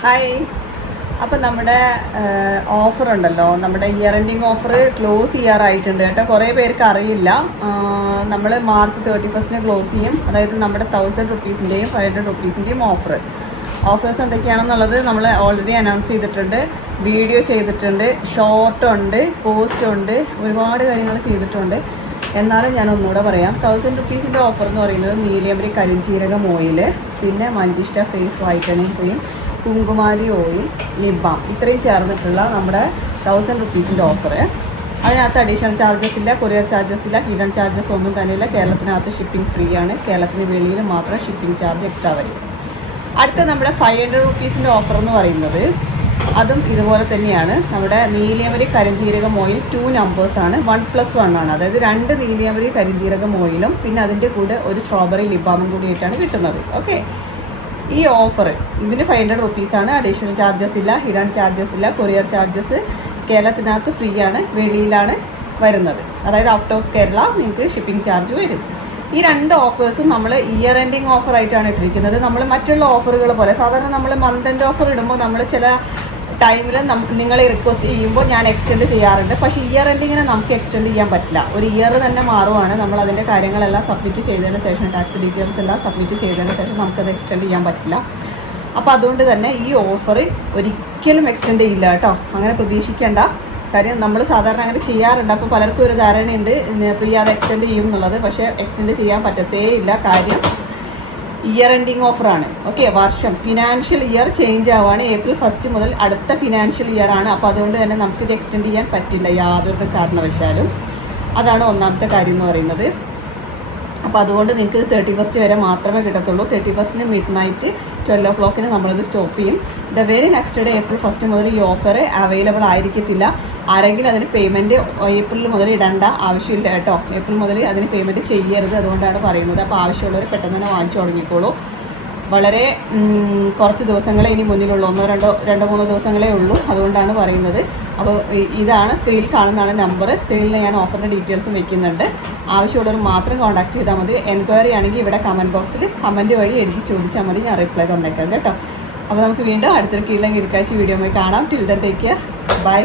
Hi. അപ്പം നമ്മുടെ offer ഉണ്ടല്ലോ, നമ്മുടെ ഇയർ എൻഡിങ് ഓഫർ ക്ലോസ് ചെയ്യാറായിട്ടുണ്ട് കേട്ടോ. കുറേ പേർക്ക് അറിയില്ല. നമ്മൾ മാർച്ച് 31 ക്ലോസ് ചെയ്യും. അതായത് നമ്മുടെ 1000 റുപ്പീസിൻ്റെയും 500 റുപ്പീസിൻ്റെയും ഓഫേഴ്സ് എന്തൊക്കെയാണെന്നുള്ളത് നമ്മൾ ഓൾറെഡി അനൗൺസ് ചെയ്തിട്ടുണ്ട്, വീഡിയോ ചെയ്തിട്ടുണ്ട്, ഷോർട്ടുണ്ട്, പോസ്റ്റുണ്ട്, ഒരുപാട് കാര്യങ്ങൾ ചെയ്തിട്ടുണ്ട്. എന്നാലും ഞാൻ ഒന്നുകൂടെ പറയാം. 1000 റുപ്പീസിൻ്റെ ഓഫർ എന്ന് പറയുന്നത് നീലിയമരി കരിഞ്ചീരകം ഓയിൽ, പിന്നെ മഞ്ചിഷ്ട ഫേസ് വൈറ്റനിങ് ക്രീം, കുങ്കുമാരി ഓയിൽ, ലിപ് ബാം, ഇത്രയും ചേർന്നിട്ടുള്ള നമ്മുടെ 1000 റുപ്പീസിൻ്റെ ഓഫർ. അതിനകത്ത് അഡീഷണൽ ചാർജസ് ഇല്ല, കൊറിയർ ചാർജസ് ഇല്ല, ഹിഡൻ ചാർജസ് ഒന്നും തന്നെയില്ല. കേരളത്തിനകത്ത് ഷിപ്പിംഗ് ഫ്രീ ആണ്. കേരളത്തിന് വെളിയിൽ മാത്രം ഷിപ്പിംഗ് ചാർജ് എക്സ്ട്രാ വരും. അടുത്ത നമ്മുടെ 500 റുപ്പീസിൻ്റെ ഓഫർ എന്ന് പറയുന്നത് അതും ഇതുപോലെ തന്നെയാണ്. നമ്മുടെ നീലിയമരി കരിഞ്ജീരകം ഓയിൽ 2 നമ്പേഴ്സാണ്, 1+1 ആണ്. അതായത് 2 നീലിയമരി കരിഞ്ജീരകം ഓയിലും പിന്നെ അതിൻ്റെ കൂടെ ഒരു സ്ട്രോബെറി ലിപ് ബാമും കൂടിയിട്ടാണ് കിട്ടുന്നത്. ഓക്കെ, ഈ ഓഫർ ഇതിന് 500 റുപ്പീസാണ്. അഡീഷണൽ ചാർജസ് ഇല്ല, ഹിഡൻ ചാർജസ് ഇല്ല, കൊറിയർ ചാർജസ് കേരളത്തിനകത്ത് ഫ്രീ ആണ്, വെളിയിലാണ് വരുന്നത്. അതായത് ഔട്ട് ഓഫ് കേരള നിങ്ങൾക്ക് ഷിപ്പിംഗ് ചാർജ് വരും. ഈ 2 ഓഫേഴ്സും നമ്മൾ ഇയർ എൻഡിങ് ഓഫറായിട്ടാണ് ഇട്ടിരിക്കുന്നത്. നമ്മൾ മറ്റുള്ള ഓഫറുകൾ പോലെ സാധാരണ നമ്മൾ മന്ത് എൻഡ് ഓഫർ ഇടുമ്പോൾ നമ്മൾ ചില ടൈമിൽ നിങ്ങളെ റിക്വസ്റ്റ് ചെയ്യുമ്പോൾ ഞാൻ എക്സ്റ്റെൻഡ് ചെയ്യാറുണ്ട്. പക്ഷേ ഇയർ എൻഡിങ്ങിന് നമുക്ക് എക്സ്റ്റെൻഡ് ചെയ്യാൻ പറ്റില്ല. ഒരു ഇയർ തന്നെ മാറുവാണ്. നമ്മൾ അതിൻ്റെ കാര്യങ്ങളെല്ലാം സബ്മിറ്റ് ചെയ്തതിന് ശേഷം, ടാക്സ് ഡീറ്റെയിൽസ് എല്ലാം സബ്മിറ്റ് ചെയ്തതിന് ശേഷം നമുക്കത് എക്സ്റ്റെൻഡ് ചെയ്യാൻ പറ്റില്ല. അപ്പോൾ അതുകൊണ്ട് തന്നെ ഈ ഓഫർ ഒരിക്കലും എക്സ്റ്റെൻഡ് ചെയ്യില്ല കേട്ടോ. അങ്ങനെ പ്രതീക്ഷിക്കേണ്ട. കാര്യം നമ്മൾ സാധാരണ അങ്ങനെ ചെയ്യാറുണ്ട്. അപ്പോൾ പലർക്കും ഒരു ധാരണയുണ്ട് പ്രിയ അത് എക്സ്റ്റെൻഡ് ചെയ്യും എന്നുള്ളത്. പക്ഷേ എക്സ്റ്റെൻഡ് ചെയ്യാൻ പറ്റത്തേ ഇല്ല. കാര്യം ഇയർ എൻഡിങ് ഓഫറാണ്. ഓക്കെ, വർഷം ഫിനാൻഷ്യൽ ഇയർ ചേഞ്ച് ആവുകയാണ്. ഏപ്രിൽ 1 മുതൽ അടുത്ത ഫിനാൻഷ്യൽ ഇയർ ആണ്. അപ്പോൾ അതുകൊണ്ട് തന്നെ നമുക്കിത് എക്സ്റ്റെൻഡ് ചെയ്യാൻ പറ്റില്ല യാതൊരു കാരണവശാലും. അതാണ് ഒന്നാമത്തെ കാര്യം എന്ന് പറയുന്നത്. അപ്പോൾ അതുകൊണ്ട് നിങ്ങൾക്ക് 31 വരെ മാത്രമേ കിട്ടത്തുള്ളൂ. 31 മിഡ് നൈറ്റ് 12 o'clock നമ്മളിത് സ്റ്റോപ്പ് ചെയ്യും. The very next day April 1 മുതൽ ഈ ഓഫർ അവൈലബിൾ ആയിരിക്കത്തില്ല. ആരെങ്കിലും അതിന് പേയ്മെൻറ്റ് ഏപ്രിൽ മുതൽ ഇടേണ്ട ആവശ്യമില്ല കേട്ടോ. ഏപ്രിൽ മുതൽ അതിന് പേയ്മെൻറ്റ് ചെയ്യരുത്. അതുകൊണ്ടാണ് പറയുന്നത്. അപ്പോൾ ആവശ്യമുള്ളവർ പെട്ടെന്ന് തന്നെ വാങ്ങിച്ചു തുടങ്ങിക്കോളൂ. വളരെ കുറച്ച് ദിവസങ്ങളെ ഇനി മുന്നിലുള്ളൂ. 1-2-3 ദിവസങ്ങളേ ഉള്ളൂ. അതുകൊണ്ടാണ് പറയുന്നത്. അപ്പോൾ ഇതാണ് സ്ക്രീനിൽ കാണുന്നതാണ് നമ്പർ. സ്ക്രീനിൽ ഞാൻ ഓഫറിൻ്റെ ഡീറ്റെയിൽസും വെക്കുന്നുണ്ട്. ആവശ്യമുള്ളവർ മാത്രം കോൺടാക്ട് ചെയ്താൽ മതി. എൻക്വയറി ആണെങ്കിൽ ഇവിടെ കമൻറ്റ് ബോക്സിൽ കമൻറ്റ് വഴി എഴുതി ചോദിച്ചാൽ മതി. ഞാൻ റിപ്ലൈ തന്നേക്കാം കേട്ടോ. അപ്പോൾ നമുക്ക് വീണ്ടും അടുത്തൊരു കീഴിലും കിടക്കാഴ്ച വീഡിയോ കാണാം. Till then take care. By.